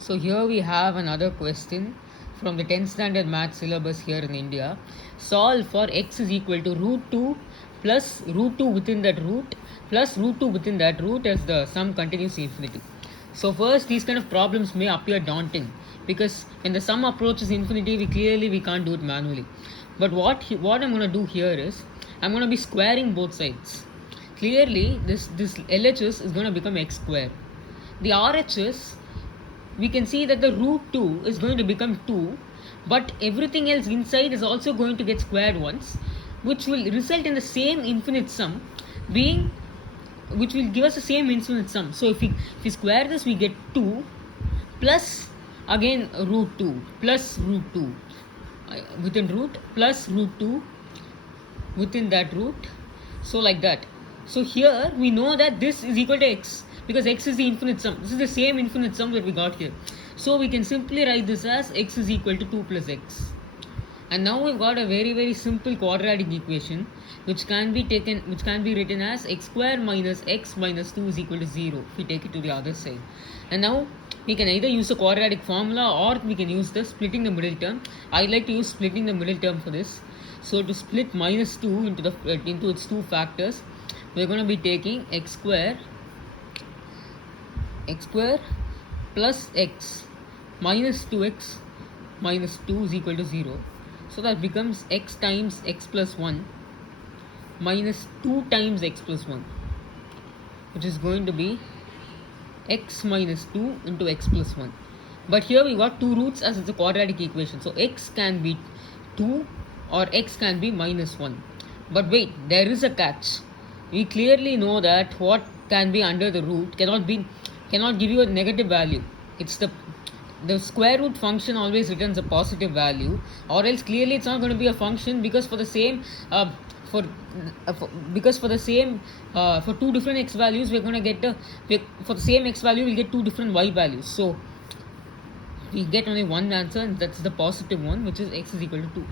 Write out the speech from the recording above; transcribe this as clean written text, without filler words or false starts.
So here we have another question from the 10th standard math syllabus here in India. Solve for x is equal to root 2 plus root 2 within that root plus root 2 within that root as the sum continues to infinity. So first, these kind of problems may appear daunting because when the sum approaches infinity, we can't do it manually. But what I'm going to do here is I'm going to be squaring both sides. Clearly, this LHS is going to become x square. The RHS, we can see that the root 2 is going to become 2, but everything else inside is also going to get squared once, which will result in the same infinite sum being, which will give us the same infinite sum. So if we square this, we get 2 plus again root 2 plus root 2 within root plus root 2 within that root, so like that. So here we know that this is equal to x because x is the infinite sum. This is the same infinite sum that we got here, so we can simply write this as x is equal to 2 plus x. And now we've got a very simple quadratic equation which can be written as x square minus x minus 2 is equal to 0 if we take it to the other side. And now we can either use the quadratic formula or we can use the splitting the middle term. I like to use splitting the middle term for this. So to split minus 2 into its two factors, we're going to be taking x square plus x minus 2x minus 2 is equal to 0. So that becomes x times x plus 1 minus 2 times x plus 1, which is going to be x minus 2 into x plus 1. But here we got two roots as it's a quadratic equation. So x can be 2 or x can be minus 1. But wait, there is a catch. We clearly know that what can be under the root cannot give you a negative value. It's the square root function always returns a positive value, or else clearly it's not going to be a function because for two different x values we're going to get for the same x value we'll get two different y values. So we get only one answer, and that's the positive one, which is x is equal to 2.